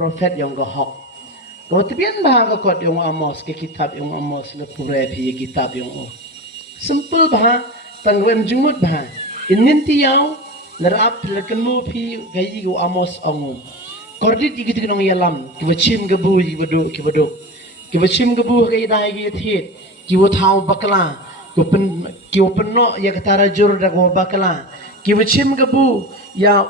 Prophet yang gahok. Kalau tibian bahang kot yang Amos ke kitab yang Amos lepure pi kitab yang simple bah tangwem jumut bah inin tiau nerap lekenu pi gayi go Amos ongu. Kordit igit nong yalam kibachim gabu kibachim gabu gayi dai gi thit kiwthau bakla kiwpen no ya katara jur da go bakla kibachim gabu ya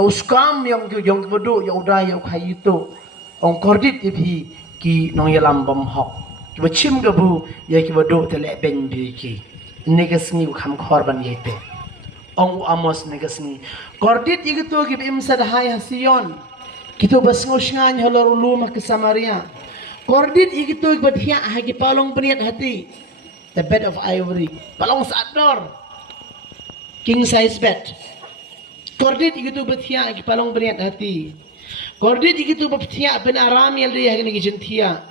uskam yang kebedu ya udah ya kai itu ong kordit ipi ki nong yalam bom hok kibachim gabu ya kebedu tele ben bi ki negasni kham khorban yete ong Amos negasni kordit igito gi im sadhai hasion kito basngosngan halor ulum ke Samaria kordit igito badhia hagi palong peniat hati the bed of ivory palong sador king size bed. Kordit igitu betia ki palong beriat hati. Kordit igitu betia ben aram yang dia ni gentia.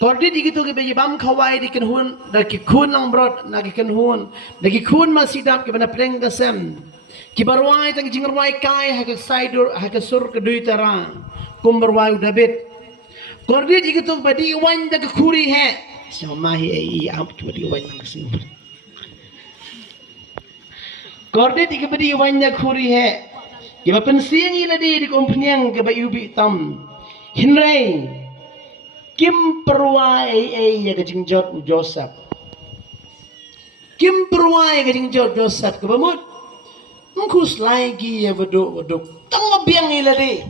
Kordit igitu ke bagi bam khawai di kenhun daki kun lang brot nagi kenhun daki kun masidap ke bana pleng gasem. Ki barwai tang jingrwai kai ha ke saidur ha ke sur ke dui tara. Kum barwai David. Kordit igitu badi wan dak khuri he. Samahi ai am tu badi wan nang sing. Kordit ke badi wanya khuri he ke ba pensiang ila di kompanyang ke ba ubi tam hinrei kim perwa ya ke jingjot Joseph kim perwa ya ke jingjot Joseph ke ba mut mkus lagi ya beduk tang biang ila di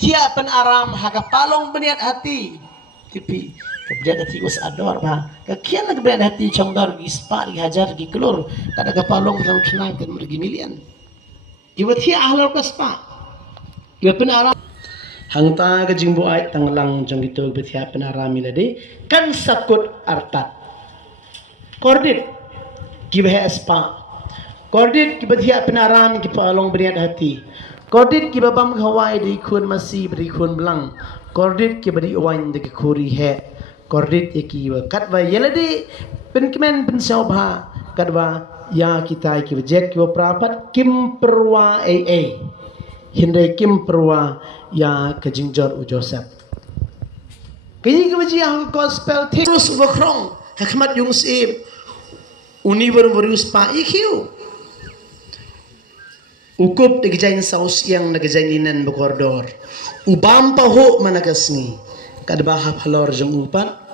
tia pen aram ha ka palong beniat hati tipi keberadaan hati us ador bah kakian lagi keberadaan hati congdor gispar hajar gi kelur kada kapalong dalam kenang kan mergi milian iwat hi ahlar kaspa iwat penara hangta ke jingbo ai tanglang jong itu betia penara milade kan sakut artat kordit kibah aspa kordit kibatia penaram ki palong beriat hati kordit kibabam khawai di khun masih beri khun belang kordit kibadi owan de khuri he kordit iki katwa yeladi penkemen pensauba katwa ya kita iki jek yo prapat kim perwa hindai kim perwa ya kejingjor u Joseph kini kebaji ang gospel terus wakrong hakmat yung sib univer varius pa ikiu ukup degijain saus yang nagajaininan bekordor ubam paho managasni kadba halor jong upan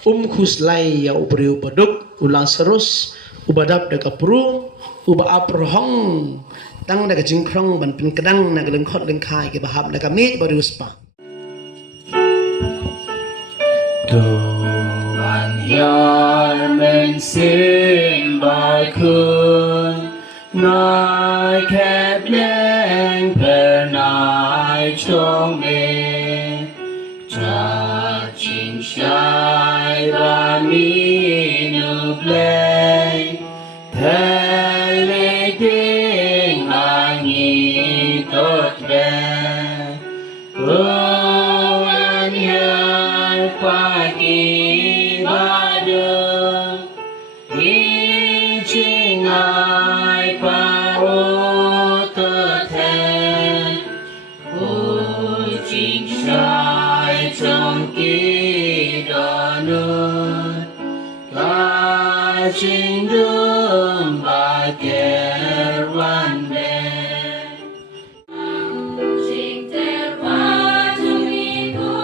khuslai ya ubri ubaduk ulang serus ubadap deka pru uba aprohong tang daga jingkrong ban pin kedang naga lengkot lengkai ke bahab daga mi baru uspa Tuhan yang mensimbalkan nai kep leng pernai chong me cacing syai bami nublay tele ding langit tot be Tuhan yang pagi badung Ijing ai pa o tot he Ujing syai trong ki donut Kajing dung bager one day Sing terwa jumi ku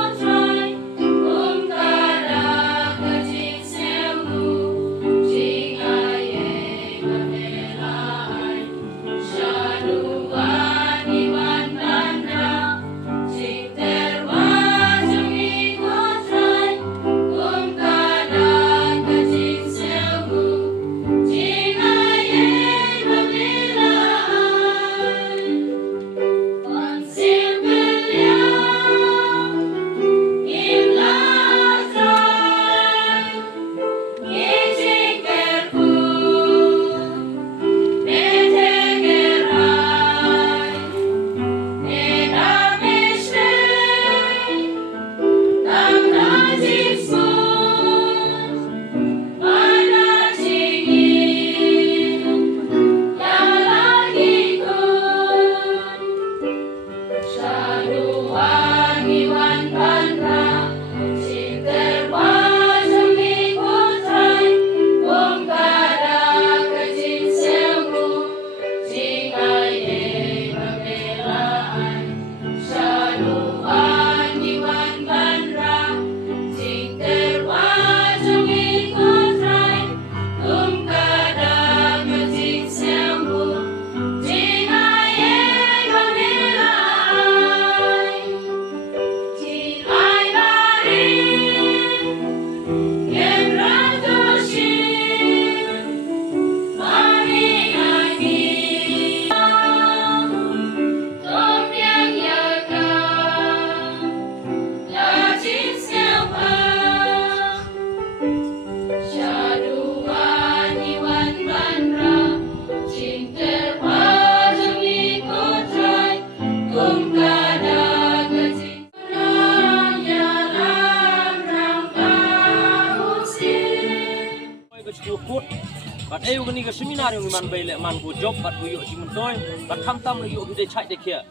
But ayo gani ke seminar yang man bay le man go job but go yo jimun toy but tham tam le yo hide chai de kia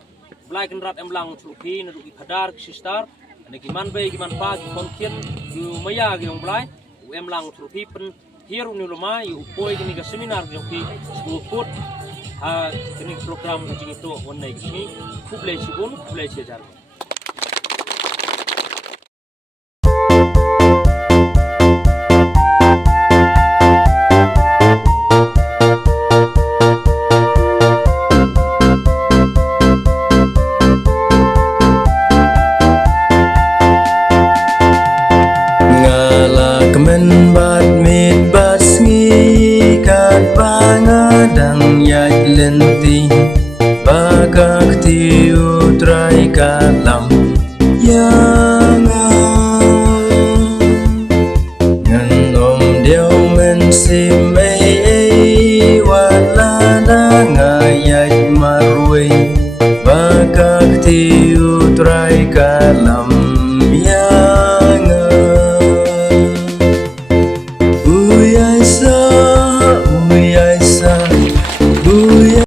blai kan rat em lang tlupi na du khadar sistar ane ki man bay ki man pa ki kon kien yu maya ki yong blai em lang tlupi pen hier uni loma yu poi gani ke seminar yo ki school food ha kini program ka jingi to on nai ki kuble chibun kuble chejar Men bat mit bas ngi kat banga dang yat lenti bagak tiu trai kalam yang ngan om deu men sim ei wala na ngayat marwe bagak tiu trai kalam